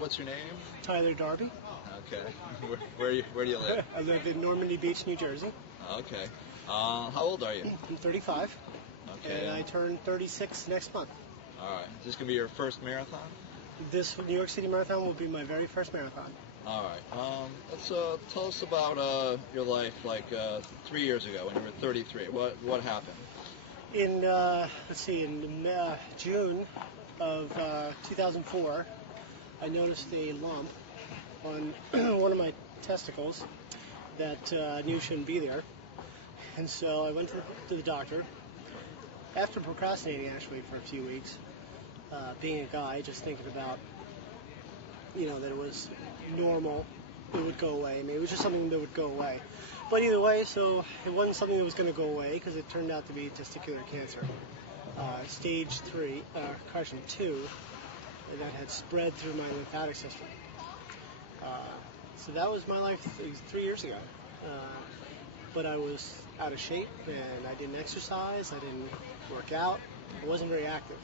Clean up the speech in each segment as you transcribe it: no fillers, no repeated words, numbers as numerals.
What's your name? Tyler Darby. Okay. Where do you live? I live in Normandy Beach, New Jersey. Okay. How old are you? I'm 35. Okay. And I turn 36 next month. All right. Is this gonna be your first marathon? This New York City Marathon will be my very first marathon. All right. Let's tell us about your life, like 3 years ago when you were 33. What happened? In June of 2004, I noticed a lump on one of my testicles that I knew shouldn't be there, and so I went to the doctor. After procrastinating actually for a few weeks, being a guy, just thinking about that it was normal, it would go away. I mean, it was just something that would go away. But either way, so it wasn't something that was going to go away because it turned out to be testicular cancer, stage 2, that had spread through my lymphatic system. So that was my life 3 years ago. But I was out of shape and I didn't exercise, I didn't work out, I wasn't very active.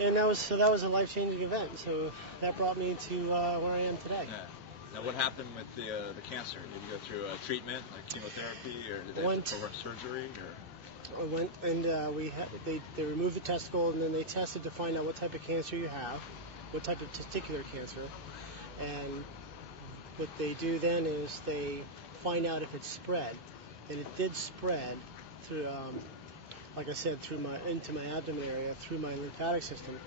And that was a life-changing event. So that brought me to where I am today. Yeah. Now, what happened with the cancer? Did you go through treatment, like chemotherapy, or did they have to perform surgery? Or? I went and they removed the testicle, and then they tested to find out what type of cancer you have, what type of testicular cancer, and what they do then is they find out if it's spread, and it did spread through. Like I said, into my abdomen area, through my lymphatic system,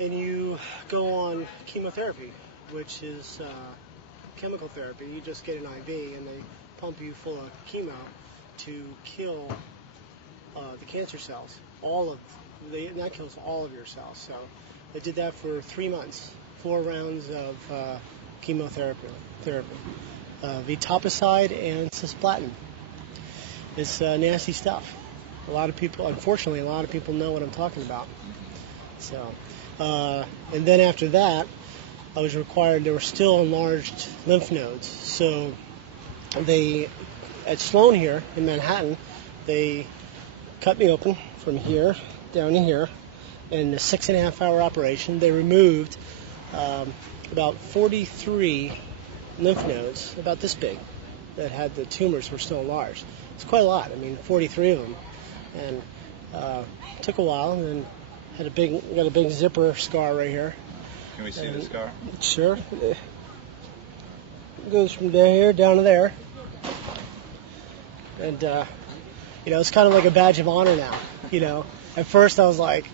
and you go on chemotherapy, which is chemical therapy. You just get an IV, and they pump you full of chemo to kill the cancer cells. And that kills all of your cells. So I did that for 3 months, 4 rounds of chemotherapy, etoposide and cisplatin. It's nasty stuff. Unfortunately, a lot of people know what I'm talking about. So, and then after that, there were still enlarged lymph nodes. So at Sloan here in Manhattan, they cut me open from here down to here. In a 6.5-hour operation, they removed about 43 lymph nodes, about this big, that had the tumors were still enlarged. It's quite a lot. I mean, 43 of them. And took a while, and then got a big zipper scar right here. Can we see the scar? Sure. It goes from here down to there. And it's kind of like a badge of honor now. At first I was like,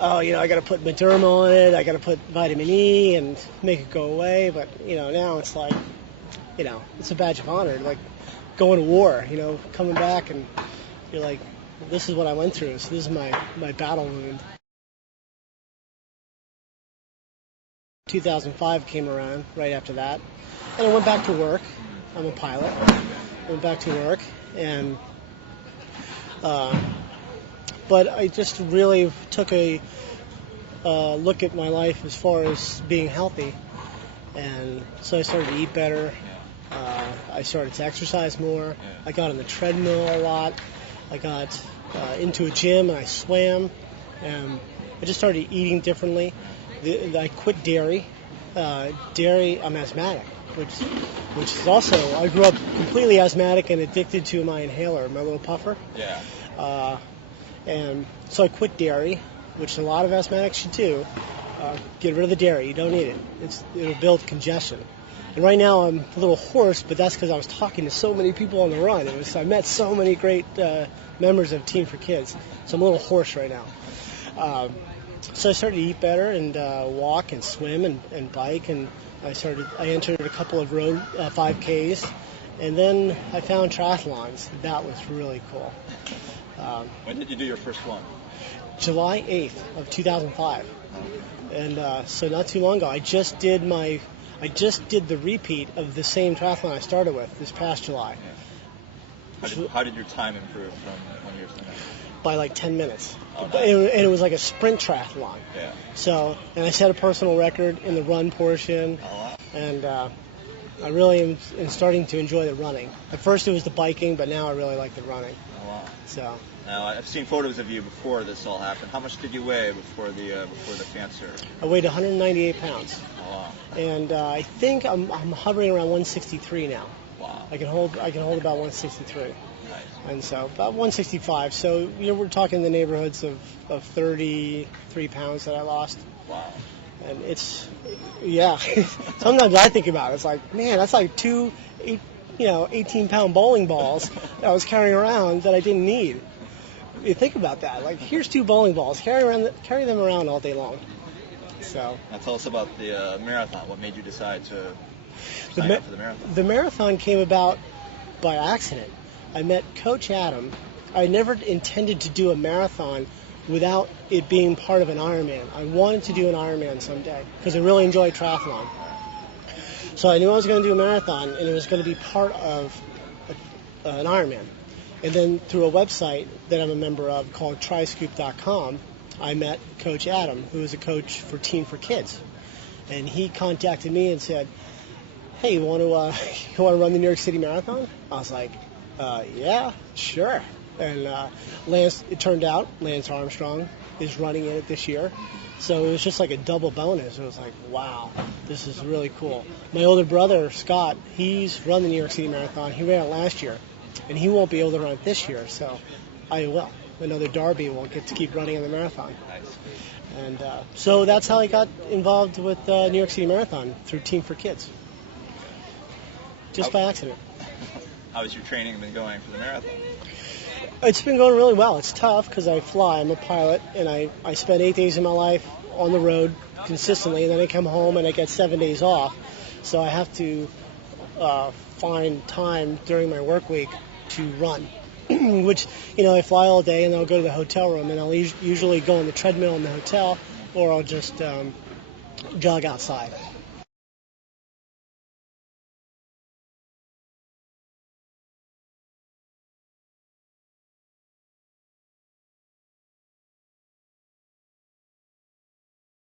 oh, I got to put Mederma on it, I got to put vitamin E and make it go away. But now it's like, it's a badge of honor, like going to war. Coming back and you're like, this is what I went through, so this is my battle wound. 2005 came around right after that, and I went back to work. I'm a pilot. Went back to work, and but I just really took a look at my life as far as being healthy, and so I started to eat better. I started to exercise more. I got on the treadmill a lot. I got into a gym and I swam. I just started eating differently. I quit dairy. I'm asthmatic, which is also, I grew up completely asthmatic and addicted to my inhaler, my little puffer. Yeah. And so I quit dairy, which a lot of asthmatics should do. Get rid of the dairy. You don't need it. It'll build congestion. And right now I'm a little hoarse, but that's because I was talking to so many people on the run. I met so many great members of Team for Kids, so I'm a little hoarse right now. So I started to eat better and walk and swim and bike, and I entered a couple of road 5Ks, and then I found triathlons. That was really cool. When did you do your first one? July 8th of 2005. And so not too long ago, I just did the repeat of the same triathlon I started with this past July. How did your time improve from when you were finished? By like 10 minutes. Oh, nice. And it was like a sprint triathlon. Yeah. So, and I set a personal record in the run portion. Oh, wow. And I really am starting to enjoy the running. At first it was the biking, but now I really like the running. Oh, wow. So Now, I've seen photos of you before this all happened. How much did you weigh before the cancer? I weighed 198 pounds. Oh, wow. And I think I'm hovering around 163 now. Wow. I can hold about 163. Nice. And so about 165. So we're talking in the neighborhoods of 33 pounds that I lost. Wow. And yeah. Sometimes I think about it. It's like, man, that's like 18-pound bowling balls that I was carrying around that I didn't need. You think about that. Like, here's 2 bowling balls. Carry them around all day long. So. Now tell us about the marathon. What made you decide to sign up for the marathon? The marathon came about by accident. I met Coach Adam. I never intended to do a marathon without it being part of an Ironman. I wanted to do an Ironman someday because I really enjoy triathlon. So I knew I was going to do a marathon, and it was going to be part of an Ironman. And then through a website that I'm a member of called triscoop.com, I met Coach Adam, who is a coach for Teen for Kids. And he contacted me and said, hey, you want to run the New York City Marathon? I was like, yeah, sure. And it turned out Lance Armstrong is running in it this year. So it was just like a double bonus. It was like, wow, this is really cool. My older brother, Scott, he's run the New York City Marathon. He ran it last year, and he won't be able to run it this year, so I will. Another Darby will get to keep running in the marathon. Nice. And so that's how I got involved with New York City Marathon, through Team for Kids. Just by accident. How has your training been going for the marathon? It's been going really well. It's tough because I fly. I'm a pilot, and I spend 8 days of my life on the road consistently, and then I come home and I get 7 days off. So I have to find time during my work week to run, which, I fly all day, and then I'll go to the hotel room, and I'll usually go on the treadmill in the hotel, or I'll just jog outside.